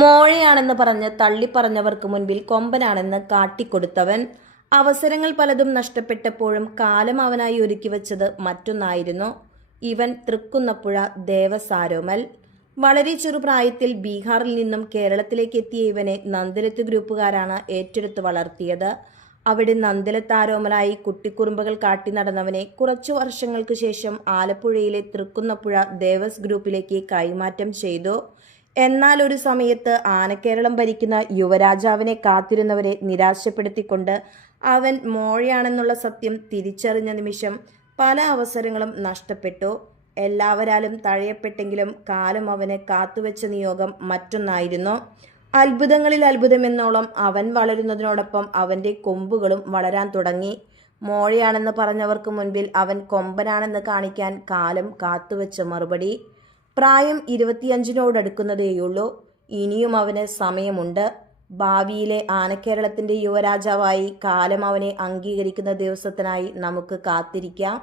മോഴയാണെന്ന് പറഞ്ഞ് തള്ളിപ്പറഞ്ഞവർക്ക് മുൻപിൽ കൊമ്പനാണെന്ന് കാട്ടിക്കൊടുത്തവൻ. അവസരങ്ങൾ പലതും നഷ്ടപ്പെട്ടപ്പോഴും കാലം അവനായി ഒരുക്കിവെച്ചത് മറ്റൊന്നായിരുന്നു. ഇവൻ തൃക്കുന്നപ്പുഴ ദേവസാരോമൽ. വളരെ ചെറുപ്രായത്തിൽ ബീഹാറിൽ നിന്നും കേരളത്തിലേക്ക് എത്തിയ ഇവനെ നന്ദിലത്ത് ഗ്രൂപ്പുകാരാണ് ഏറ്റെടുത്ത് വളർത്തിയത്. അവിടെ നന്ദിലത്ത് ആരോമലായി കുട്ടിക്കുറുമ്പകൾ കാട്ടി നടന്നവനെ കുറച്ചു വർഷങ്ങൾക്ക് ശേഷം ആലപ്പുഴയിലെ തൃക്കുന്നപ്പുഴ ദേവസ് ഗ്രൂപ്പിലേക്ക് കൈമാറ്റം ചെയ്തു. എന്നാൽ ഒരു സമയത്ത് ആനക്കേരളം ഭരിക്കുന്ന യുവരാജാവിനെ കാത്തിരുന്നവരെ നിരാശപ്പെടുത്തിക്കൊണ്ട് അവൻ മോഴയാണെന്നുള്ള സത്യം തിരിച്ചറിഞ്ഞ നിമിഷം പല അവസരങ്ങളും നഷ്ടപ്പെട്ടു. എല്ലാവരാലും തഴയപ്പെട്ടെങ്കിലും കാലം അവന് കാത്തുവെച്ച നിയോഗം മറ്റൊന്നായിരുന്നു. അത്ഭുതങ്ങളിൽ അത്ഭുതമെന്നോളം അവൻ വളരുന്നതിനോടൊപ്പം അവൻ്റെ കൊമ്പുകളും വളരാൻ തുടങ്ങി. മോഴയാണെന്ന് പറഞ്ഞവർക്ക് മുൻപിൽ അവൻ കൊമ്പനാണെന്ന് കാണിക്കാൻ കാലം കാത്തുവെച്ച മറുപടി. പ്രായം 25-നോടടുക്കുന്നതേയുള്ളൂ. ഇനിയും അവന് സമയമുണ്ട്. ഭാവിയിലെ ആനക്കേരളത്തിൻ്റെ യുവരാജാവായി കാലം അവനെ അംഗീകരിക്കുന്ന ദിവസത്തിനായി നമുക്ക് കാത്തിരിക്കാം.